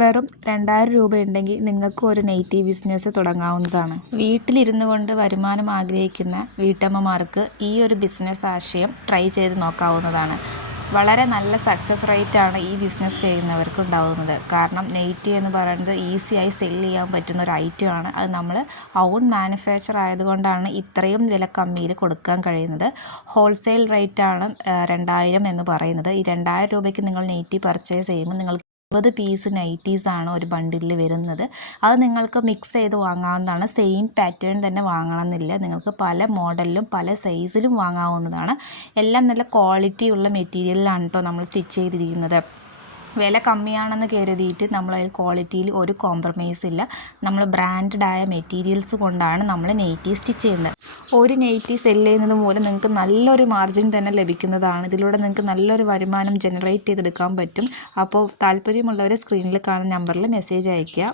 വെറും 2000 രൂപയുണ്ടെങ്കിൽ നിങ്ങൾക്ക് ഒരു നൈറ്റി ബിസിനസ് തുടങ്ങാവുന്നതാണ്. വീട്ടിലിരുന്നു കൊണ്ട് വരുമാനം ആഗ്രഹിക്കുന്ന വീട്ടമ്മമാർക്ക് ഈ ഒരു ബിസിനസ് ആശയം ട്രൈ ചെയ്ത് നോക്കാവുന്നതാണ്. വളരെ നല്ല സക്സസ് റേറ്റാണ് ഈ ബിസിനസ് ചെയ്യുന്നവർക്ക് ഉണ്ടാകുന്നത്. കാരണം നൈറ്റി എന്ന് പറയുന്നത് ഈസിയായി സെല്ല് ചെയ്യാൻ പറ്റുന്ന ഒരു ഐറ്റമാണ്. അത് നമ്മൾ ഓൺ മാനുഫാക്ചർ ആയതുകൊണ്ടാണ് ഇത്രയും വില കമ്മിയിൽ കൊടുക്കാൻ കഴിയുന്നത്. ഹോൾസെയിൽ റേറ്റാണ് 2000 എന്ന് പറയുന്നത്. ഈ 2000 രൂപയ്ക്ക് നിങ്ങൾ നൈറ്റി പർച്ചേസ് ചെയ്യുമ്പോൾ നിങ്ങൾക്ക് 20 പീസ് നൈറ്റീസാണ് ഒരു ബണ്ടിലിൽ വരുന്നത്. അത് നിങ്ങൾക്ക് മിക്സ് ചെയ്ത് വാങ്ങാവുന്നതാണ്. സെയിം പാറ്റേൺ തന്നെ വാങ്ങണമെന്നില്ല. നിങ്ങൾക്ക് പല മോഡലിലും പല സൈസിലും വാങ്ങാവുന്നതാണ്. എല്ലാം നല്ല ക്വാളിറ്റിയുള്ള മെറ്റീരിയലിലാണ് കേട്ടോ നമ്മൾ സ്റ്റിച്ച് ചെയ്തിരിക്കുന്നത്. വില കമ്മിയാണെന്ന് കരുതിയിട്ട് നമ്മളതിൽ ക്വാളിറ്റിയിൽ ഒരു കോംപ്രമൈസ് ഇല്ല. നമ്മൾ ബ്രാൻഡഡായ മെറ്റീരിയൽസ് കൊണ്ടാണ് നമ്മൾ നൈറ്റി സ്റ്റിച്ച് ചെയ്യുന്നത്. ഒരു നൈറ്റി സെല്ല് ചെയ്യുന്നത് മൂലം നിങ്ങൾക്ക് നല്ലൊരു മാർജിൻ തന്നെ ലഭിക്കുന്നതാണ്. ഇതിലൂടെ നിങ്ങൾക്ക് നല്ലൊരു വരുമാനം ജനറേറ്റ് ചെയ്തെടുക്കാൻ പറ്റും. അപ്പോൾ താല്പര്യമുള്ളവരെ സ്ക്രീനിൽ കാണുന്ന നമ്പറിൽ മെസ്സേജ് അയയ്ക്കുക.